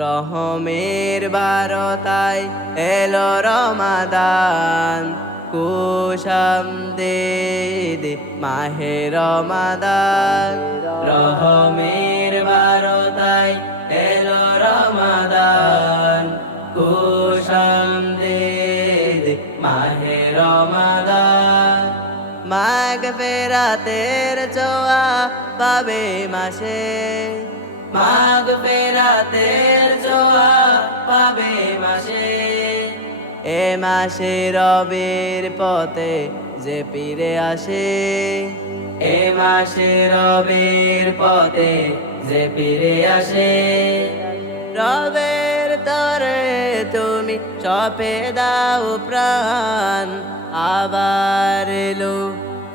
রহমের বারতায় এলো রমাদান। কুশাম দে মাহে রমাদান। রহমের বারতায় এলো রমাদান। কুশাম দে মাহে রমাদান। মাগ ফেরাতের চোয়া পাবে মাসে। মাগ ফেরাতের মাসে রবের পথে যে ফিরে আসে, এ মাসে রবের পথে যে ফিরে আসে। রবের তরে তুমি চপে দাও প্রাণ, আবার এলো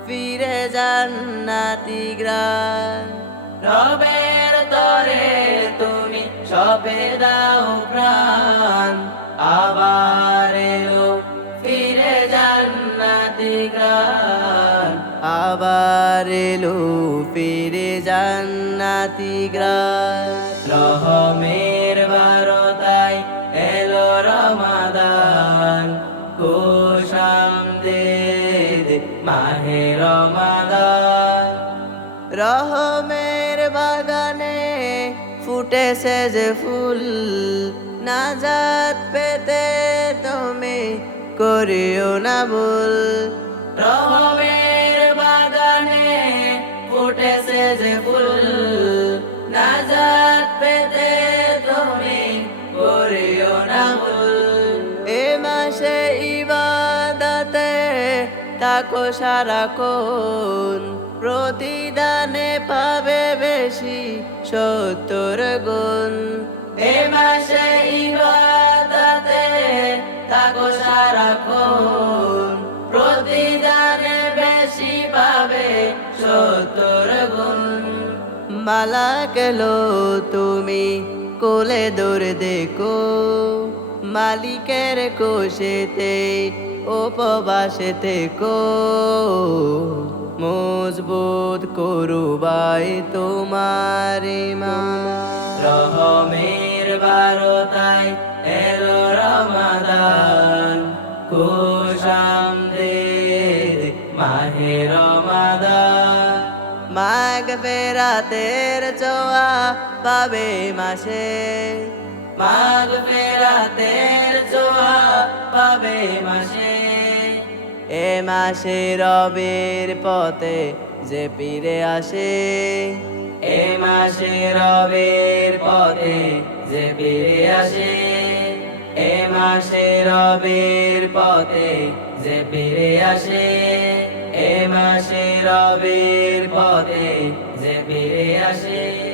ফিরে জান্নাতি গ্রান রবের তরে তুমি চপে দাও প্রাণ আবার এলো ফিরে জান্নাতি গ্রান রহমের বারতায় এলো রমাদান। কুশাম দে দে মাহে রমাদান। রহমের বাগানে ফুটেছে যে ফুল, নাজাত পেতে তুমি করিও না ভুল। রহমের তাকো সারাক্ষণ প্রতিদানে পাবে বেশি সত্তর গুণ। এ মাসে ইবাদতে তাকো সারাক্ষণ প্রতিদানে বেশি পাবে সত্তর গুণ। মালা গেলো তুমি কোলে দৌড় দেখো। মালিকের কোষেতে উপবাসেতে কো। মজবুত করুবাই তোমার রহমের বারতায় এলো রমাদান। কুশাম মাহে রমাদান। মাগ ফেরাতের চোয়া পাবে মাসে। মাগ ফেরাতের চোয়া পাবে মাসে। এ মাসে রবের পথে যে ফিরে আসে, এ মাসে রবের পথে যে ফিরে আসে। এ মাসে রবের পথে যে ফিরে আসে, এ মাসে রবের পথে যে ফিরে আসে।